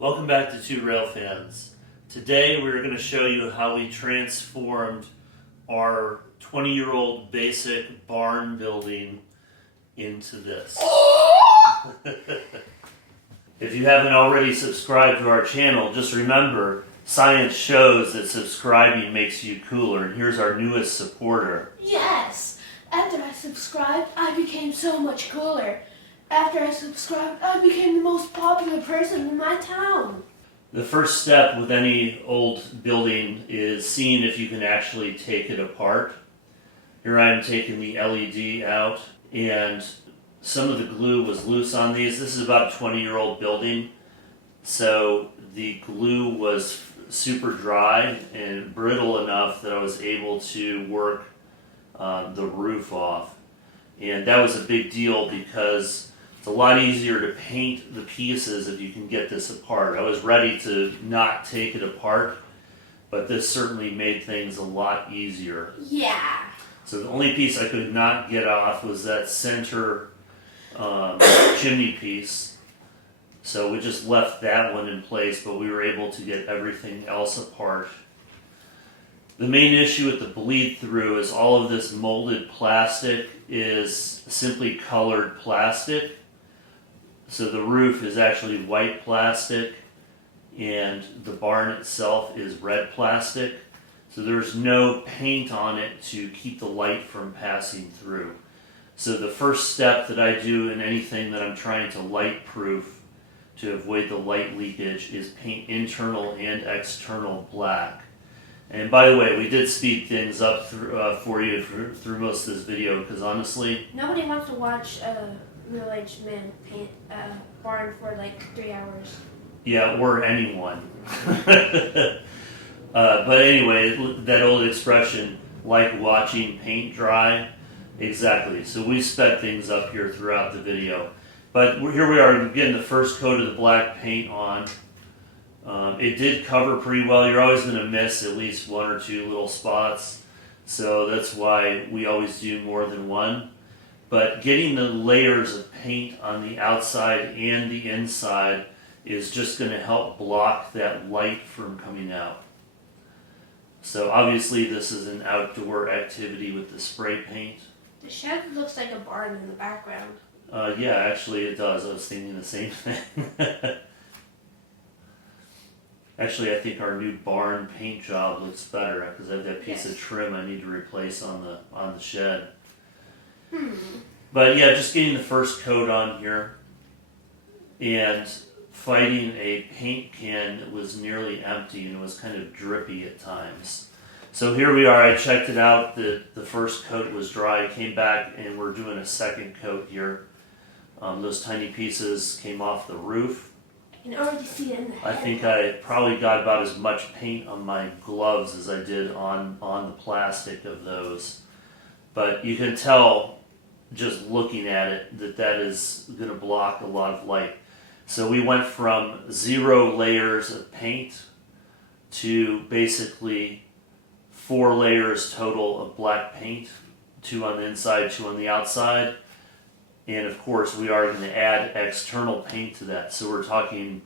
Welcome back to Two Rail Fans. Today we're going to show you how we transformed our 20-year-old basic barn building into this. If you haven't already subscribed to our channel, just remember, science shows that subscribing makes you cooler, and here's our newest supporter. Yes! After I subscribed, I became so much cooler. After I subscribed, I became the most popular person in my town. The first step with any old building is seeing if you can actually take it apart. Here I'm taking the LED out, and some of the glue was loose on these. This is about a 20-year-old building, so the glue was super dry and brittle enough that I was able to work the roof off. And that was a big deal because it's a lot easier to paint the pieces if you can get this apart. I was ready to not take it apart, but this certainly made things a lot easier. Yeah. So the only piece I could not get off was that center chimney piece. So we just left that one in place, but we were able to get everything else apart. The main issue with the bleed through is all of this molded plastic is simply colored plastic. So the roof is actually white plastic and the barn itself is red plastic. So there's no paint on it to keep the light from passing through. So the first step that I do in anything that I'm trying to light proof to avoid the light leakage is paint internal and external black. And by the way, we did speed things up for you through most of this video because honestly, Nobody wants to watch a middle-aged man paint a barn for like 3 hours. yeah, or anyone. But anyway, that old expression, like watching paint dry, exactly. So we sped things up here throughout the video. But here we are getting the first coat of the black paint on. It did cover pretty well. You're always going to miss at least one or two little spots. So that's why we always do more than one. But getting the layers of paint on the outside and the inside is just going to help block that light from coming out. So obviously this is an outdoor activity with the spray paint. The shed looks like a barn in the background. Yeah, actually it does. I was thinking the same thing. Actually, I think our new barn paint job looks better because I have that piece of trim I need to replace on the shed. But yeah, just getting the first coat on here and fighting a paint can that was nearly empty and it was kind of drippy at times. So here we are. I checked it out. The first coat was dry. I came back and we're doing a second coat here. Those tiny pieces came off the roof. I can already see it in the head. I think I probably got about as much paint on my gloves as I did on the plastic of those. But you can tell just looking at it that is going to block a lot of light. So we went from 0 layers of paint to basically 4 layers total of black paint, 2 on the inside, 2 on the outside. And of course we are going to add external paint to that. So we're talking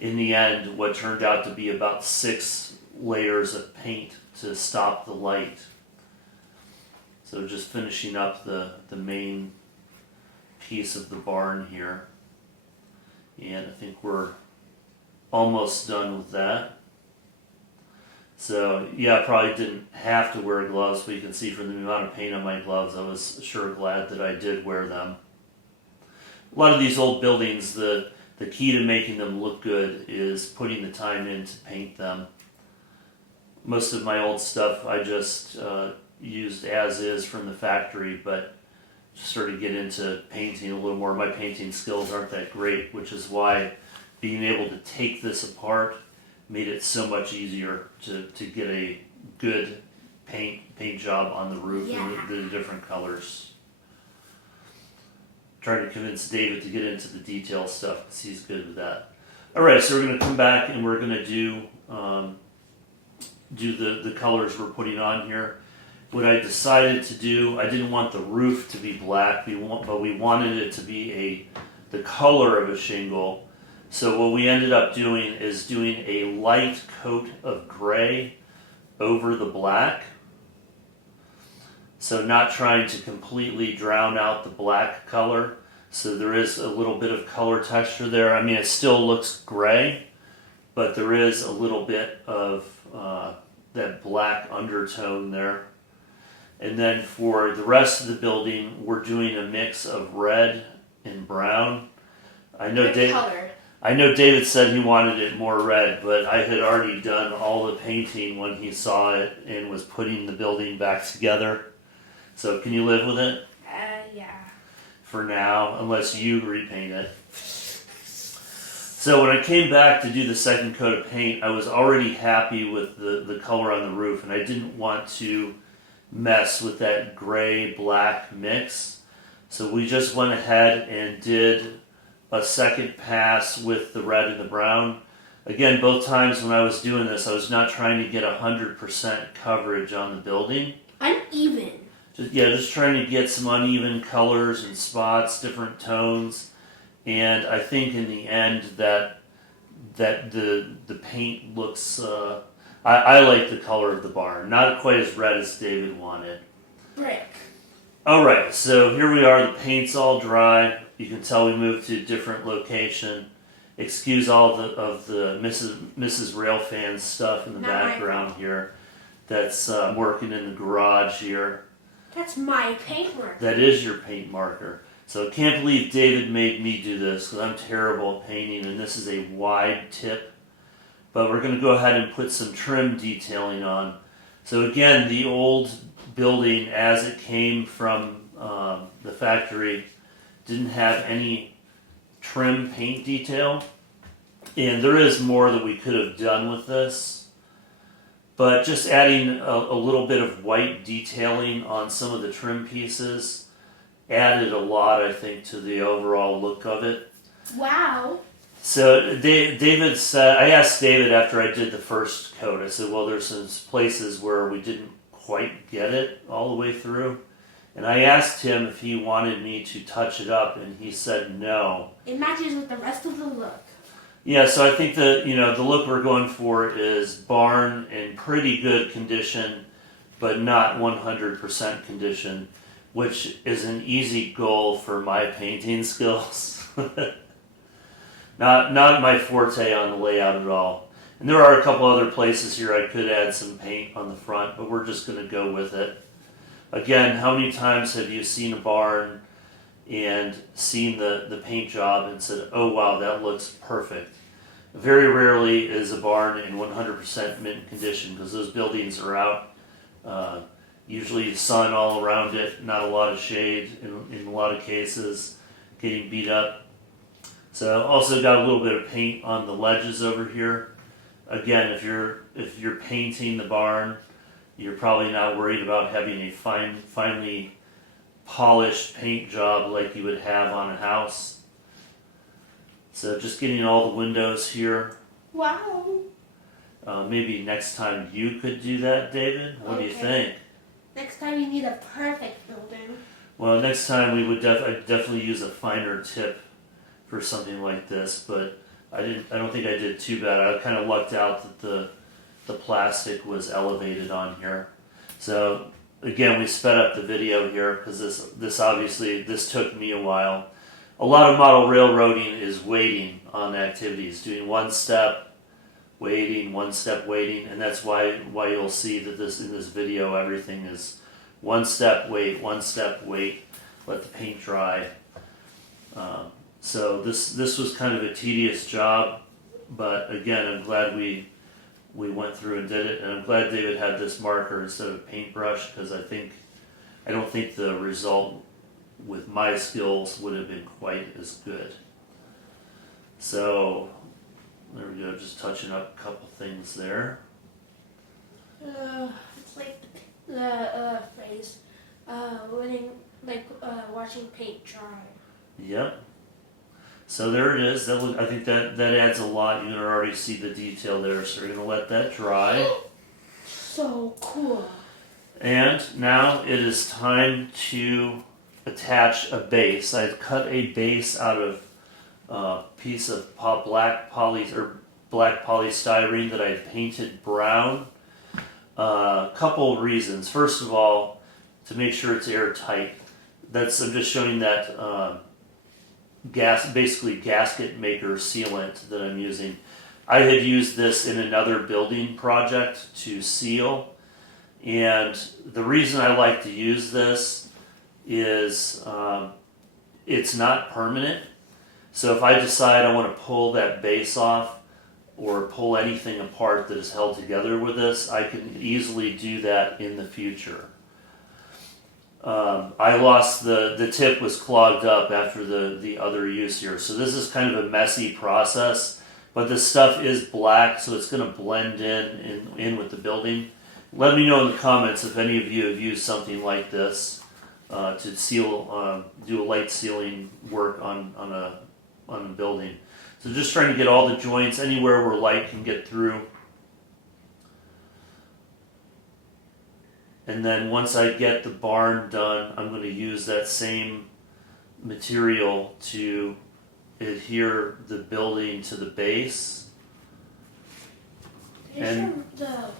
in the end what turned out to be about 6 layers of paint to stop the light. So just finishing up the main piece of the barn here. And I think we're almost done with that. So yeah, I probably didn't have to wear gloves, but you can see from the amount of paint on my gloves, I was sure glad that I did wear them. A lot of these old buildings, the key to making them look good is putting the time in to paint them. Most of my old stuff I just used as is from the factory, but just started to get into painting a little more. My painting skills aren't that great, which is why being able to take this apart made it so much easier to get a good paint job on the roof and the different colors. Trying to convince David to get into the detail stuff because he's good with that. Alright, so we're going to come back and we're going to do the colors we're putting on here. What I decided to do, I didn't want the roof to be black, but we wanted it to be the color of a shingle. So what we ended up doing is doing a light coat of gray over the black. So not trying to completely drown out the black color. So there is a little bit of color texture there. I mean, it still looks gray, but there is a little bit of that black undertone there. And then for the rest of the building, we're doing a mix of red and brown. I know David said he wanted it more red, but I had already done all the painting when he saw it and was putting the building back together. So can you live with it? Yeah. For now, unless you repaint it. So when I came back to do the second coat of paint, I was already happy with the color on the roof, and I didn't want to mess with that gray-black mix. So we just went ahead and did a second pass with the red and the brown. Again, both times when I was doing this, I was not trying to get 100% coverage on the building. Uneven. Just trying to get some uneven colors and spots, different tones. And I think in the end that the paint looks, I like the color of the barn. Not quite as red as David wanted. Brick. Alright, so here we are, the paint's all dry. You can tell we moved to a different location. Excuse all of the Mrs. Railfan stuff in the background here. That's working in the garage here. That's my paint marker. That is your paint marker. So I can't believe David made me do this because I'm terrible at painting, and this is a wide tip. But we're going to go ahead and put some trim detailing on. So again, the old building as it came from the factory didn't have any trim paint detail. And there is more that we could have done with this. But just adding a little bit of white detailing on some of the trim pieces added a lot, I think, to the overall look of it. Wow. So David said, I asked David after I did the first coat, I said, well, there's some places where we didn't quite get it all the way through. And I asked him if he wanted me to touch it up, and he said no. It matches with the rest of the look. Yeah, so I think the look we're going for is barn in pretty good condition, but not 100% condition, which is an easy goal for my painting skills. Not my forte on the layout at all. And there are a couple other places here I could add some paint on the front, but we're just going to go with it. Again, how many times have you seen a barn and seen the paint job and said, oh wow, that looks perfect? Very rarely is a barn in 100% mint condition because those buildings are out. Usually sun all around it, not a lot of shade in a lot of cases, getting beat up. So also got a little bit of paint on the ledges over here. Again, if you're painting the barn, you're probably not worried about having a finely polished paint job like you would have on a house. So just getting all the windows here. Wow. Maybe next time you could do that, David? What do you think? Next time you need a perfect building. Well, next time we would I'd definitely use a finer tip for something like this, but I don't think I did too bad. I kind of lucked out that the plastic was elevated on here. So again, we sped up the video here because this obviously took me a while. A lot of model railroading is waiting on activities, doing one step, waiting, and that's why you'll see that in this video everything is one step, wait, let the paint dry. So this was kind of a tedious job, but again, I'm glad we went through and did it, and I'm glad David had this marker instead of paintbrush because I don't think the result with my skills would have been quite as good. So there we go, just touching up a couple things there. It's like the phrase, watching paint dry. Yep. So there it is. I think that adds a lot. You can already see the detail there. So we're going to let that dry. So cool. And now it is time to attach a base. I've cut a base out of piece of black polystyrene that I painted brown. Couple of reasons. First of all, to make sure it's airtight. I'm just showing that basically gasket maker sealant that I'm using. I had used this in another building project to seal, and the reason I like to use this is it's not permanent. So if I decide I want to pull that base off or pull anything apart that is held together with this, I can easily do that in the future. I lost the tip was clogged up after the other use here. So this is kind of a messy process, but this stuff is black, so it's going to blend in with the building. Let me know in the comments if any of you have used something like this to seal, do a light sealing work on a building. So just trying to get all the joints anywhere where light can get through. And then once I get the barn done, I'm going to use that same material to adhere the building to the base. Pretty sure the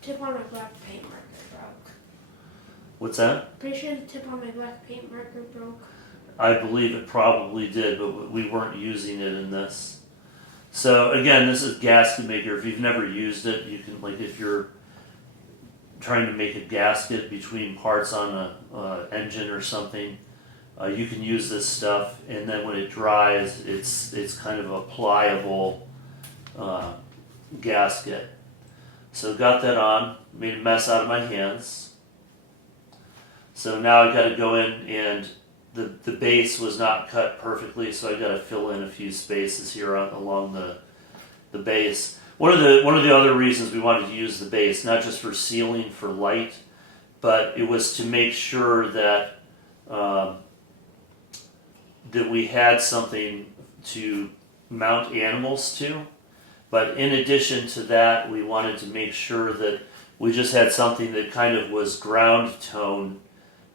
tip on my black paint marker broke. What's that? Pretty sure the tip on my black paint marker broke. I believe it probably did, but we weren't using it in this. So again, this is gasket maker. If you've never used it, you can, like, if you're trying to make a gasket between parts on a engine or something, you can use this stuff, and then when it dries, it's kind of a pliable gasket. So got that on, made a mess out of my hands. So now I got to go in, and the base was not cut perfectly, so I got to fill in a few spaces here along the base. One of the other reasons we wanted to use the base, not just for sealing for light, but it was to make sure that that we had something to mount animals to. But in addition to that, we wanted to make sure that we just had something that kind of was ground tone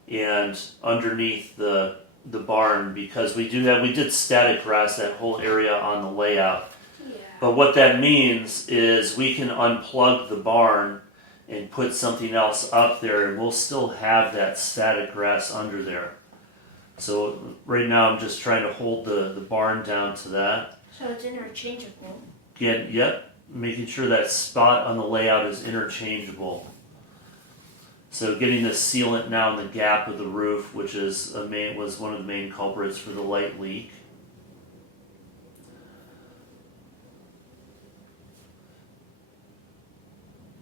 and underneath the barn, because we did static grass that whole area on the layout. Yeah. But what that means is we can unplug the barn and put something else up there, and we'll still have that static grass under there. So right now I'm just trying to hold the barn down to that. So it's interchangeable. Again, yep, making sure that spot on the layout is interchangeable. So getting the sealant now in the gap of the roof, which was one of the main culprits for the light leak.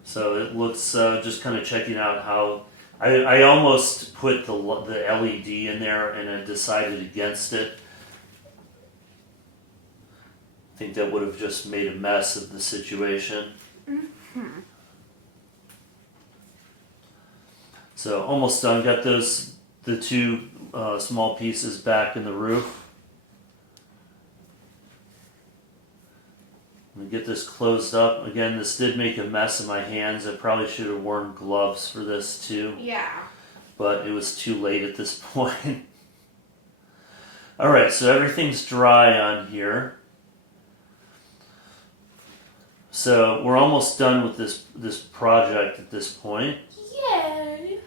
So it looks, just kind of checking out how, I almost put the LED in there, and I decided against it. I think that would have just made a mess of the situation. Mm-hmm. So almost done. Got the two small pieces back in the roof. Let me get this closed up. Again, this did make a mess of my hands. I probably should have worn gloves for this too. Yeah. But it was too late at this point. Alright, so everything's dry on here. So we're almost done with this project at this point. Yay!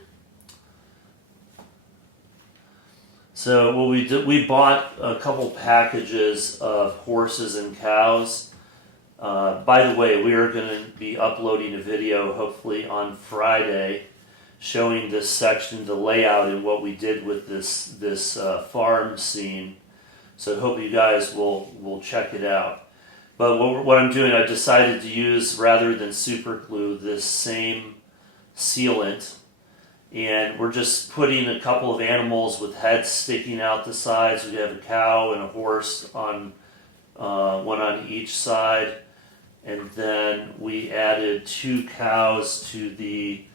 So what we did, we bought a couple packages of horses and cows. By the way, we are going to be uploading a video hopefully on Friday showing this section, the layout, and what we did with this farm scene. So I hope you guys will check it out. But what I'm doing, I decided to use, rather than super glue, this same sealant. And we're just putting a couple of animals with heads sticking out the sides. We have a cow and a horse on one on each side. And then we added 2 cows to the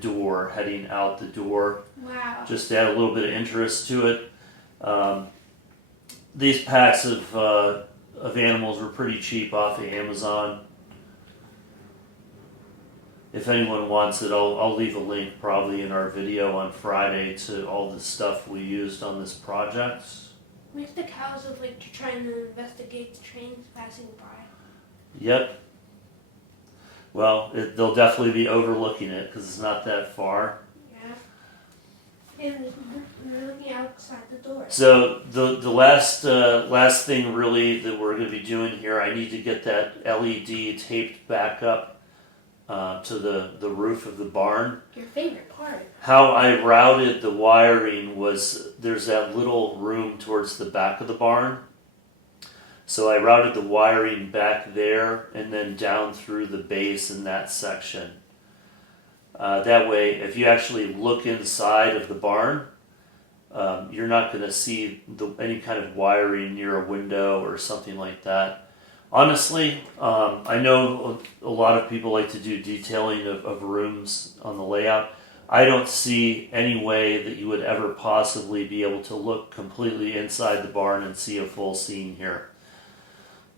door, heading out the door. Wow. Just to add a little bit of interest to it. These packs of animals were pretty cheap off of Amazon. If anyone wants it, I'll leave a link probably in our video on Friday to all the stuff we used on this project. Makes the cows look like they're trying to investigate the trains passing by. Yep. Well, they'll definitely be overlooking it because it's not that far. Yeah. And we're looking outside the door. So the last thing really that we're going to be doing here, I need to get that LED taped back up to the roof of the barn. Your favorite part. How I routed the wiring was there's that little room towards the back of the barn. So I routed the wiring back there and then down through the base in that section. That way, if you actually look inside of the barn, you're not going to see any kind of wiring near a window or something like that. Honestly, I know a lot of people like to do detailing of rooms on the layout. I don't see any way that you would ever possibly be able to look completely inside the barn and see a full scene here.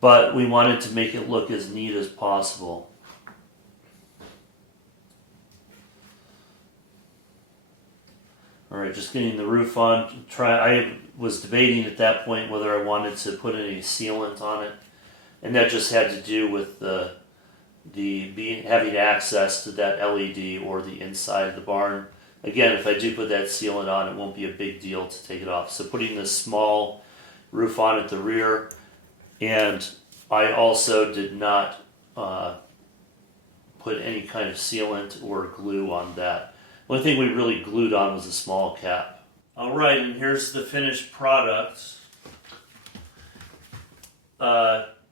But we wanted to make it look as neat as possible. Alright, just getting the roof on. I was debating at that point whether I wanted to put any sealant on it. And that just had to do with having access to that LED or the inside of the barn. Again, if I do put that sealant on, it won't be a big deal to take it off. So putting this small roof on at the rear, and I also did not put any kind of sealant or glue on that. The only thing we really glued on was a small cap. Alright, and here's the finished product.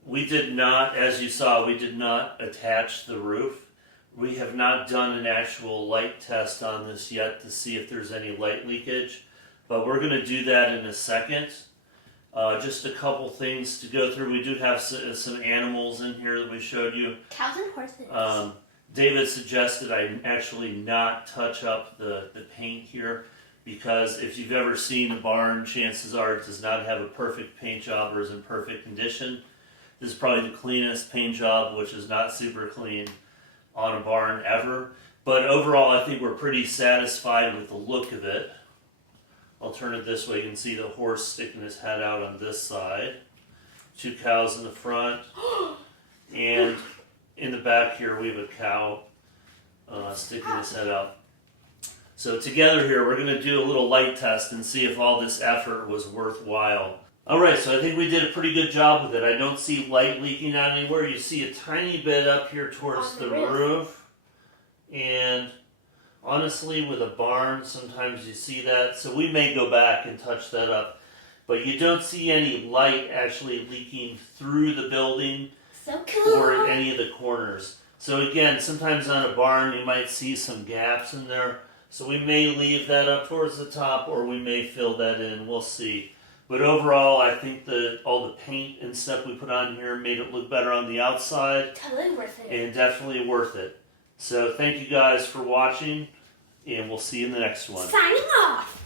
We did not, as you saw, we did not attach the roof. We have not done an actual light test on this yet to see if there's any light leakage, but we're going to do that in a second. Just a couple things to go through. We do have some animals in here that we showed you. Cows and horses. David suggested I actually not touch up the paint here because if you've ever seen a barn, chances are it does not have a perfect paint job or is in perfect condition. This is probably the cleanest paint job, which is not super clean, on a barn ever. But overall, I think we're pretty satisfied with the look of it. I'll turn it this way. You can see the horse sticking his head out on this side. 2 cows in the front. And in the back here, we have a cow sticking his head out. So together here, we're going to do a little light test and see if all this effort was worthwhile. Alright, so I think we did a pretty good job with it. I don't see light leaking out anywhere. You see a tiny bit up here towards the roof. And honestly, with a barn, sometimes you see that. So we may go back and touch that up. But you don't see any light actually leaking through the building or in any of the corners. So again, sometimes on a barn, you might see some gaps in there. So we may leave that up towards the top or we may fill that in. We'll see. But overall, I think all the paint and stuff we put on here made it look better on the outside. Totally worth it. And definitely worth it. So thank you guys for watching, and we'll see you in the next one. Signing off.